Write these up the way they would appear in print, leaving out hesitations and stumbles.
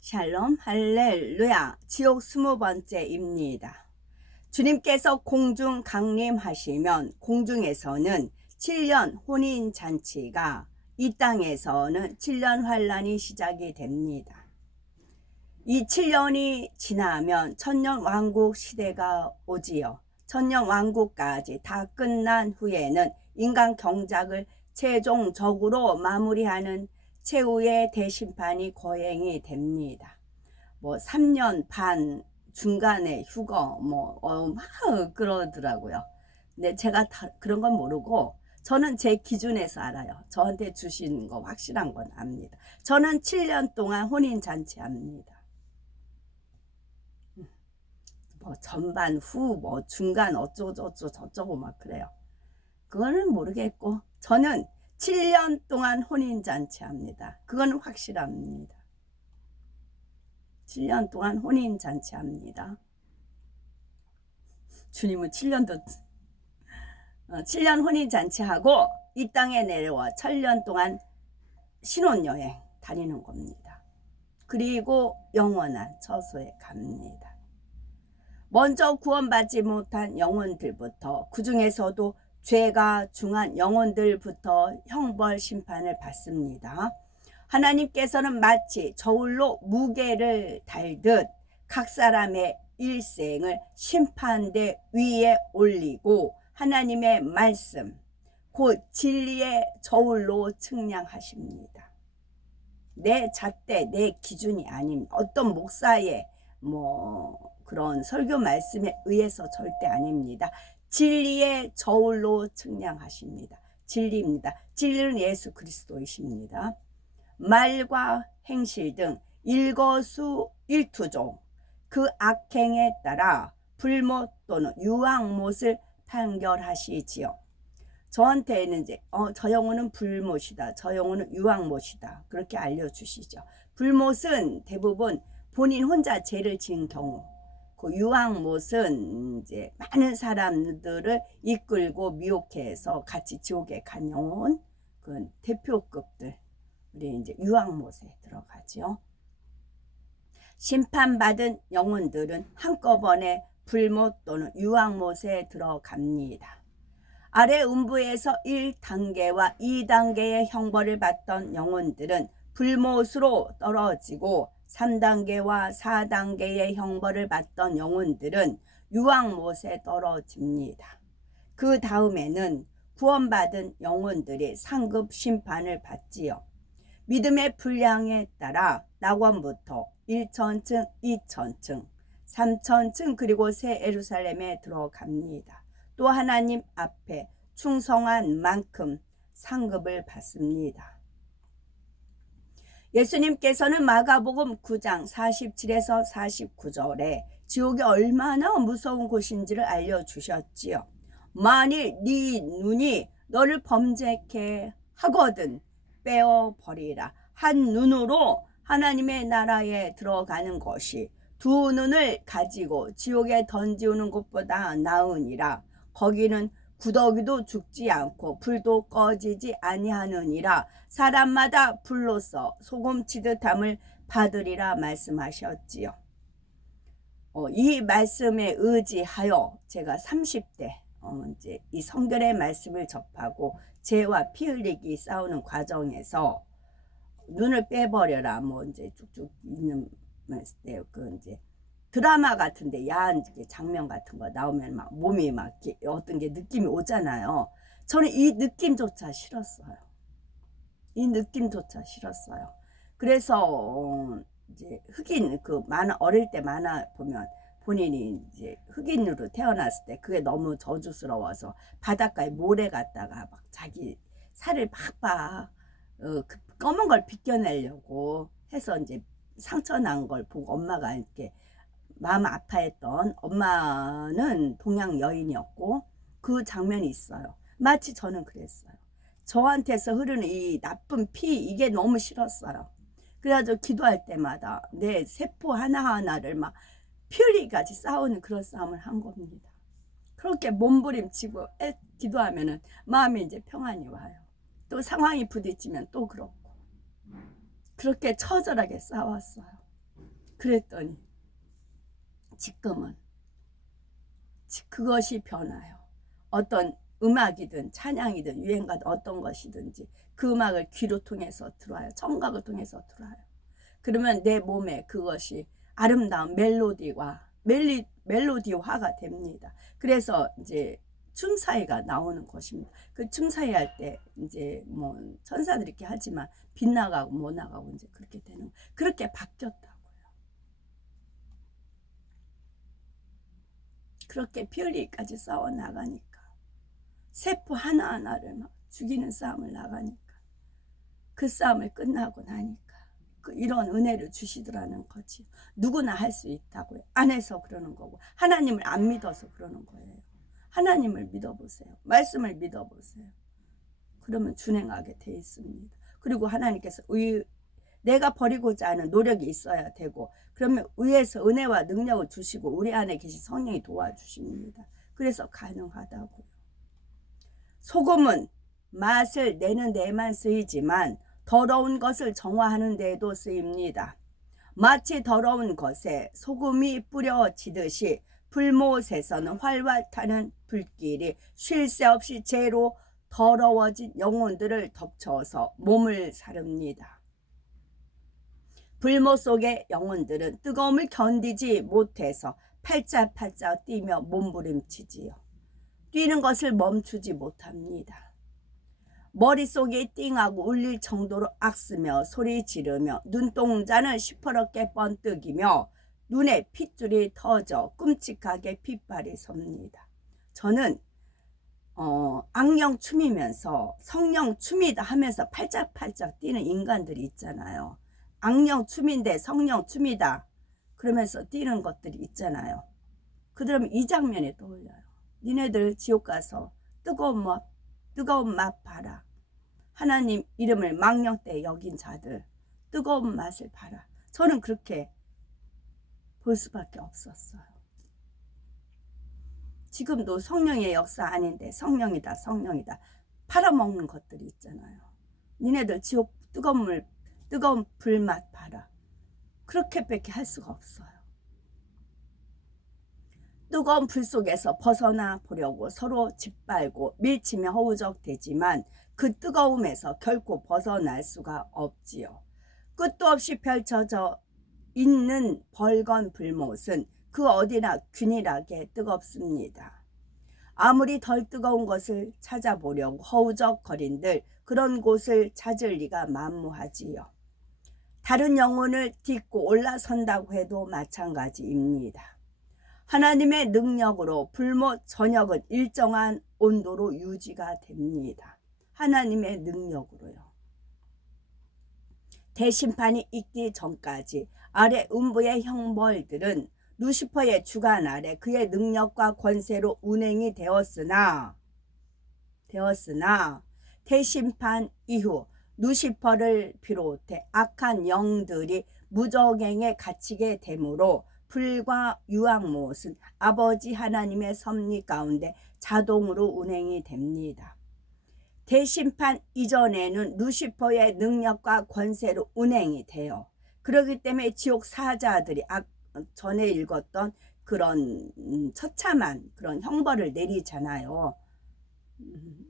샬롬 할렐루야. 지옥 20번째입니다. 주님께서 공중 강림하시면 공중에서는 7년 혼인잔치가, 이 땅에서는 7년 환란이 시작이 됩니다. 이 7년이 지나면 천년왕국 시대가 오지요. 천년왕국까지 다 끝난 후에는 인간 경작을 최종적으로 마무리하는 최후의 대심판이 거행이 됩니다. 3년 반 중간에 휴거 막 그러더라고요. 근데 제가 그런 건 모르고 저는 제 기준에서 알아요. 저한테 주시는 거 확실한 건 압니다. 저는 7년 동안 혼인잔치 합니다. 전반 후 중간 어쩌고 막 그래요. 그거는 모르겠고 저는 7년 동안 혼인잔치 합니다. 그건 확실합니다. 7년 동안 혼인잔치 합니다. 주님은 7년 혼인잔치하고 이 땅에 내려와 7년 동안 신혼여행 다니는 겁니다. 그리고 영원한 처소에 갑니다. 먼저 구원받지 못한 영혼들부터, 그 중에서도 죄가 중한 영혼들부터 형벌 심판을 받습니다. 하나님께서는 마치 저울로 무게를 달듯 각 사람의 일생을 심판대 위에 올리고 하나님의 말씀, 곧 진리의 저울로 측량하십니다. 내 잣대, 내 기준이 아닙니다. 어떤 목사의 그런 설교 말씀에 의해서 절대 아닙니다. 진리의 저울로 측량하십니다. 진리입니다. 진리는 예수 그리스도이십니다. 말과 행실 등 일거수일투족, 그 악행에 따라 불못 또는 유황못을 판결하시지요. 저한테는 이제 저 영혼은 불못이다, 저 영혼은 유황못이다, 그렇게 알려주시죠. 불못은 대부분 본인 혼자 죄를 지은 경우, 그 유황못은 이제 많은 사람들을 이끌고 미혹해서 같이 지옥에 간 영혼, 그 대표급들, 우리 이제 유황못에 들어가죠. 심판받은 영혼들은 한꺼번에 불못 또는 유황못에 들어갑니다. 아래 음부에서 1단계와 2단계의 형벌을 받던 영혼들은 불못으로 떨어지고 3단계와 4단계의 형벌을 받던 영혼들은 유황못에 떨어집니다. 그 다음에는 구원받은 영혼들이 상급 심판을 받지요. 믿음의 분량에 따라 낙원부터 1천층, 2천층, 3천층 그리고 새 예루살렘에 들어갑니다. 또 하나님 앞에 충성한 만큼 상급을 받습니다. 예수님께서는 마가복음 9장 47에서 49절에 지옥이 얼마나 무서운 곳인지를 알려주셨지요. 만일 네 눈이 너를 범죄케 하거든 빼어버리라. 한 눈으로 하나님의 나라에 들어가는 것이 두 눈을 가지고 지옥에 던지우는 것보다 나으니라. 거기는 구더기도 죽지 않고 불도 꺼지지 아니하느니라. 사람마다 불로써 소금치듯함을 받으리라 말씀하셨지요. 이 말씀에 의지하여 제가 30대 이제 이 성결의 말씀을 접하고 죄와 피 흘리기 싸우는 과정에서 눈을 빼버려라 이제 쭉쭉 있는 그 이제 드라마 같은데 야한 장면 같은 거 나오면 막 몸이 막 어떤 게 느낌이 오잖아요. 저는 이 느낌조차 싫었어요. 이 느낌조차 싫었어요. 그래서 이제 흑인 어릴 때 만화 보면 본인이 이제 흑인으로 태어났을 때 그게 너무 저주스러워서 바닷가에 모래 갖다가 막 자기 살을 팍팍 그 검은 걸 벗겨내려고 해서 이제 상처 난 걸 보고 엄마가 이렇게 마음 아파했던, 엄마는 동양 여인이었고 그 장면이 있어요. 마치 저는 그랬어요. 저한테서 흐르는 이 나쁜 피, 이게 너무 싫었어요. 그래가지고 기도할 때마다 내 세포 하나하나를 막 피 흘리기까지 싸우는 그런 싸움을 한 겁니다. 그렇게 몸부림치고 기도하면은 마음이 이제 평안이 와요. 또 상황이 부딪히면 또 그렇고, 그렇게 처절하게 싸웠어요. 그랬더니 지금은 그것이 변화요. 어떤 음악이든 찬양이든 유행가든 어떤 것이든지 그 음악을 귀로 통해서 들어와요. 청각을 통해서 들어와요. 그러면 내 몸에 그것이 아름다운 멜로디화가 됩니다. 그래서 이제 춤사위가 나오는 것입니다. 그 춤사위 할 때 이제 뭐 천사들이 이렇게 하지만 빗나가고 못 나가고 이제 그렇게 되는, 그렇게 바뀌었다고요. 그렇게 피 흘리기까지 싸워 나가니까, 세포 하나하나를 막 죽이는 싸움을 나가니까, 그 싸움을 끝나고 나니까 이런 은혜를 주시더라는 거지. 누구나 할 수 있다고요. 안 해서 그러는 거고, 하나님을 안 믿어서 그러는 거예요. 하나님을 믿어보세요. 말씀을 믿어보세요. 그러면 준행하게 돼 있습니다. 그리고 하나님께서 내가 버리고자 하는 노력이 있어야 되고, 그러면 위에서 은혜와 능력을 주시고 우리 안에 계신 성령이 도와주십니다. 그래서 가능하다고요. 소금은 맛을 내는 데에만 쓰이지만 더러운 것을 정화하는 데에도 쓰입니다. 마치 더러운 것에 소금이 뿌려지듯이 불못에서는 활활 타는 불길이 쉴 새 없이 죄로 더러워진 영혼들을 덮쳐서 몸을 사릅니다. 불못 속의 영혼들은 뜨거움을 견디지 못해서 팔짝팔짝 뛰며 몸부림치지요. 뛰는 것을 멈추지 못합니다. 머릿속이 띵하고 울릴 정도로 악쓰며 소리 지르며 눈동자는 시퍼렇게 번뜩이며 눈에 핏줄이 터져 끔찍하게 핏발이 섭니다. 저는 악령 춤이면서 성령 춤이다 하면서 팔짝팔짝 뛰는 인간들이 있잖아요. 악령 춤인데 성령 춤이다 그러면서 뛰는 것들이 있잖아요. 그러면 이 장면이 떠올려요. 니네들 지옥 가서 뜨거운 맛 봐라. 하나님 이름을 망령되이 여긴 자들 뜨거운 맛을 봐라. 저는 그렇게 볼 수밖에 없었어요. 지금도 성령의 역사 아닌데 성령이다 팔아먹는 것들이 있잖아요. 니네들 지옥 뜨거운 불맛 봐라. 그렇게밖에 할 수가 없어요. 뜨거운 불 속에서 벗어나 보려고 서로 짓밟고 밀치며 허우적대지만 그 뜨거움에서 결코 벗어날 수가 없지요. 끝도 없이 펼쳐져 있는 벌건 불못은 그 어디나 균일하게 뜨겁습니다. 아무리 덜 뜨거운 것을 찾아보려고 허우적거린들 그런 곳을 찾을 리가 만무하지요. 다른 영혼을 딛고 올라선다고 해도 마찬가지입니다. 하나님의 능력으로 불못 전역은 일정한 온도로 유지가 됩니다. 하나님의 능력으로요. 대심판이 있기 전까지 아래 음부의 형벌들은 루시퍼의 주관 아래 그의 능력과 권세로 운행이 되었으나 대심판 이후 루시퍼를 비롯해 악한 영들이 무저갱에 갇히게 되므로 불과 유황못은 아버지 하나님의 섭리 가운데 자동으로 운행이 됩니다. 대심판 이전에는 루시퍼의 능력과 권세로 운행이 돼요. 그렇기 때문에 지옥 사자들이 전에 읽었던 그런 처참한 그런 형벌을 내리잖아요.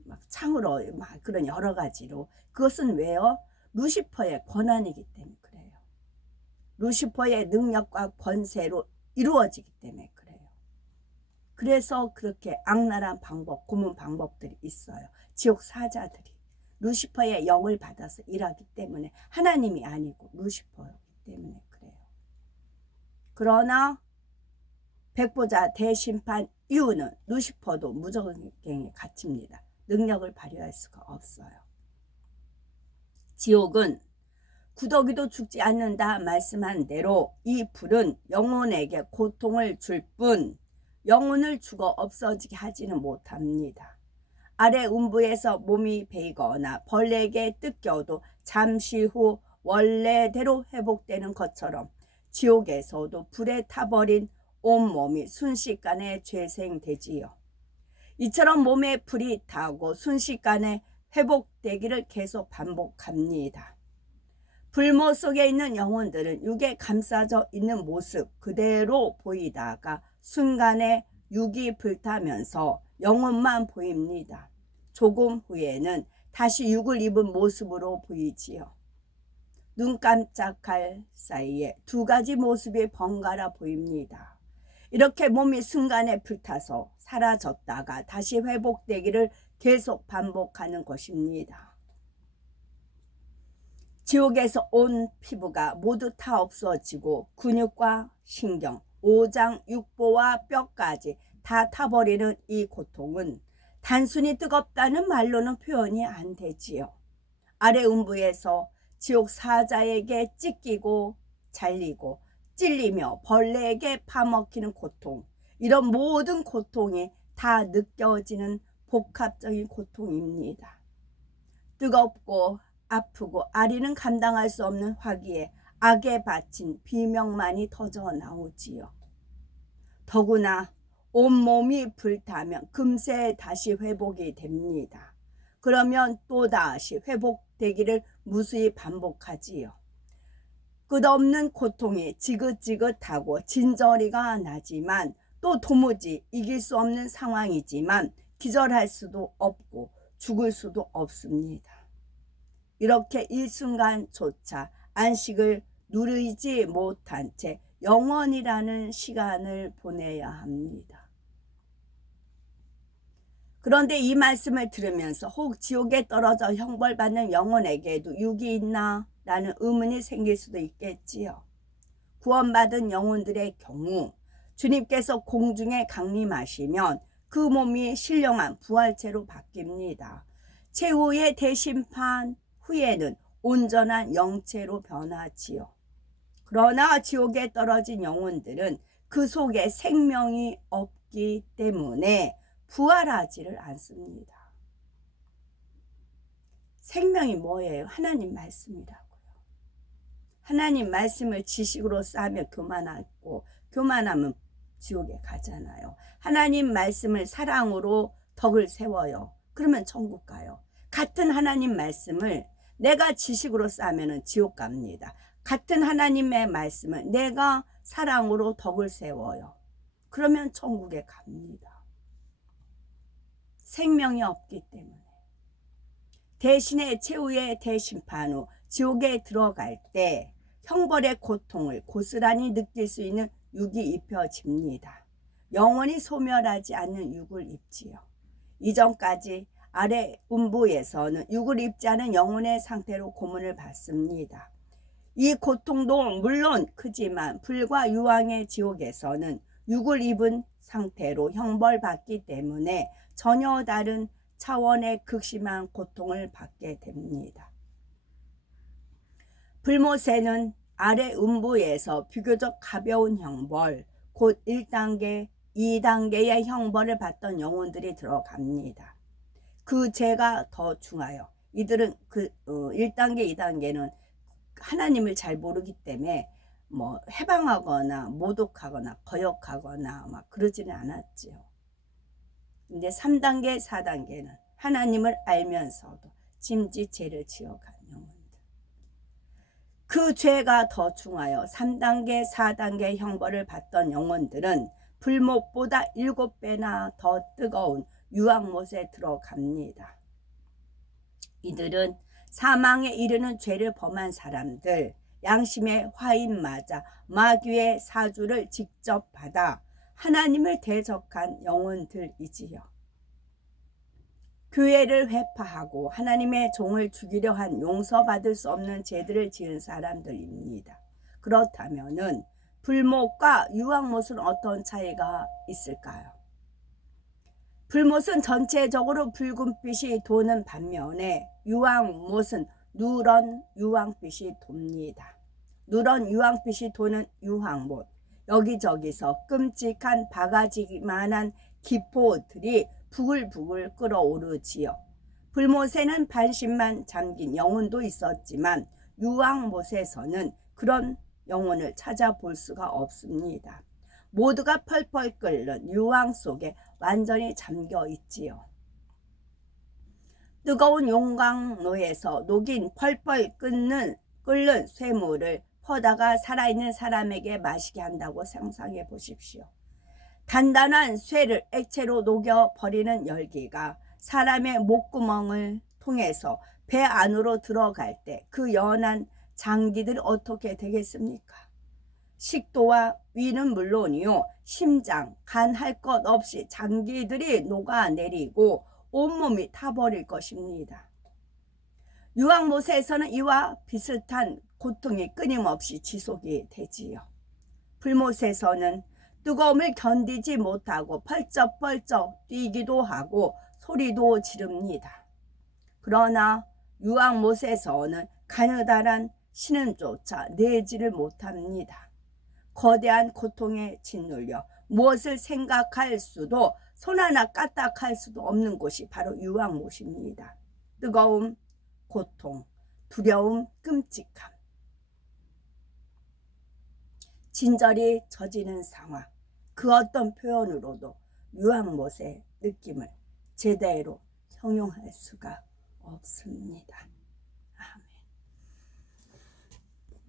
막 창으로 막 그런 여러 가지로. 그것은 왜요? 루시퍼의 권한이기 때문에 그래요. 루시퍼의 능력과 권세로 이루어지기 때문에 그래요. 그래서 그렇게 악랄한 방법, 고문 방법들이 있어요. 지옥 사자들이 루시퍼의 영을 받아서 일하기 때문에 하나님이 아니고 루시퍼이기 때문에 그래요. 그러나 백보자 대심판 이후는 루시퍼도 무저갱에 갇힙니다. 능력을 발휘할 수가 없어요. 지옥은 구더기도 죽지 않는다 말씀한 대로 이 불은 영혼에게 고통을 줄 뿐 영혼을 죽어 없어지게 하지는 못합니다. 아래 음부에서 몸이 베이거나 벌레에게 뜯겨도 잠시 후 원래대로 회복되는 것처럼 지옥에서도 불에 타버린 온몸이 순식간에 재생되지요. 이처럼 몸에 불이 타고 순식간에 회복되기를 계속 반복합니다. 불모 속에 있는 영혼들은 육에 감싸져 있는 모습 그대로 보이다가 순간에 육이 불타면서 영혼만 보입니다. 조금 후에는 다시 육을 입은 모습으로 보이지요. 눈 깜짝할 사이에 두 가지 모습이 번갈아 보입니다. 이렇게 몸이 순간에 불타서 사라졌다가 다시 회복되기를 계속 반복하는 것입니다. 지옥에서 온 피부가 모두 다 없어지고 근육과 신경, 오장, 육보와 뼈까지 다 타버리는 이 고통은 단순히 뜨겁다는 말로는 표현이 안 되지요. 아래 음부에서 지옥 사자에게 찢기고 잘리고 찔리며 벌레에게 파먹히는 고통, 이런 모든 고통이 다 느껴지는 복합적인 고통입니다. 뜨겁고 아프고 아리는 감당할 수 없는 화기에 악에 바친 비명만이 터져 나오지요. 더구나 온몸이 불타면 금세 다시 회복이 됩니다. 그러면 또다시 회복되기를 무수히 반복하지요. 끝없는 고통이 지긋지긋하고 진저리가 나지만 또 도무지 이길 수 없는 상황이지만 기절할 수도 없고 죽을 수도 없습니다. 이렇게 일순간조차 안식을 누리지 못한 채 영원이라는 시간을 보내야 합니다. 그런데 이 말씀을 들으면서 혹 지옥에 떨어져 형벌받는 영혼에게도 육이 있나? 라는 의문이 생길 수도 있겠지요. 구원받은 영혼들의 경우 주님께서 공중에 강림하시면 그 몸이 신령한 부활체로 바뀝니다. 최후의 대심판 후에는 온전한 영체로 변하지요. 그러나 지옥에 떨어진 영혼들은 그 속에 생명이 없기 때문에 부활하지를 않습니다. 생명이 뭐예요? 하나님 말씀이라고요. 하나님 말씀을 지식으로 쌓으며 교만하고 교만하면 지옥에 가잖아요. 하나님 말씀을 사랑으로 덕을 세워요. 그러면 천국 가요. 같은 하나님 말씀을 내가 지식으로 쌓으면 지옥 갑니다. 같은 하나님의 말씀을 내가 사랑으로 덕을 세워요. 그러면 천국에 갑니다. 생명이 없기 때문에. 대신에 최후의 대심판 후 지옥에 들어갈 때 형벌의 고통을 고스란히 느낄 수 있는 육이 입혀집니다. 영원히 소멸하지 않는 육을 입지요. 이전까지 아래 음부에서는 육을 입지 않은 영혼의 상태로 고문을 받습니다. 이 고통도 물론 크지만 불과 유황의 지옥에서는 육을 입은 상태로 형벌받기 때문에 전혀 다른 차원의 극심한 고통을 받게 됩니다. 불모세는 아래 음부에서 비교적 가벼운 형벌, 곧 1단계, 2단계의 형벌을 받던 영혼들이 들어갑니다. 그 죄가 더 중하여 이들은 1단계, 2단계는 하나님을 잘 모르기 때문에 뭐 해방하거나 모독하거나 거역하거나 막 그러지는 않았지요. 근데 3단계, 4단계는 하나님을 알면서도 짐짓 죄를 지어간 영혼들. 그 죄가 더 중하여 3단계, 4단계 형벌을 받던 영혼들은 불목보다 7배나 더 뜨거운 유황못에 들어갑니다. 이들은 사망에 이르는 죄를 범한 사람들, 양심의 화인 맞아 마귀의 사주를 직접 받아 하나님을 대적한 영혼들이지요. 교회를 회파하고 하나님의 종을 죽이려 한 용서받을 수 없는 죄들을 지은 사람들입니다. 그렇다면은 불못과 유황못은 어떤 차이가 있을까요? 불못은 전체적으로 붉은빛이 도는 반면에 유황못은 누런 유황빛이 돕니다. 누런 유황빛이 도는 유황못, 여기저기서 끔찍한 바가지만한 기포들이 부글부글 끓어오르지요. 불못에는 반신만 잠긴 영혼도 있었지만 유황못에서는 그런 영혼을 찾아볼 수가 없습니다. 모두가 펄펄 끓는 유황 속에 완전히 잠겨 있지요. 뜨거운 용광로에서 녹인 펄펄 끓는 끓는 쇠물을 퍼다가 살아있는 사람에게 마시게 한다고 상상해 보십시오. 단단한 쇠를 액체로 녹여 버리는 열기가 사람의 목구멍을 통해서 배 안으로 들어갈 때 그 연한 장기들이 어떻게 되겠습니까? 식도와 위는 물론이요, 심장, 간 할 것 없이 장기들이 녹아내리고 온몸이 타버릴 것입니다. 유황못에서는 이와 비슷한 고통이 끊임없이 지속이 되지요. 불못에서는 뜨거움을 견디지 못하고 펄쩍펄쩍 뛰기도 하고 소리도 지릅니다. 그러나 유황못에서는 가느다란 신음조차 내지를 못합니다. 거대한 고통에 짓눌려 무엇을 생각할 수도 손 하나 까딱할 수도 없는 곳이 바로 유황못입니다. 뜨거움, 고통, 두려움, 끔찍함, 진절이 젖이는 상황, 그 어떤 표현으로도 유황못의 느낌을 제대로 형용할 수가 없습니다. 아멘.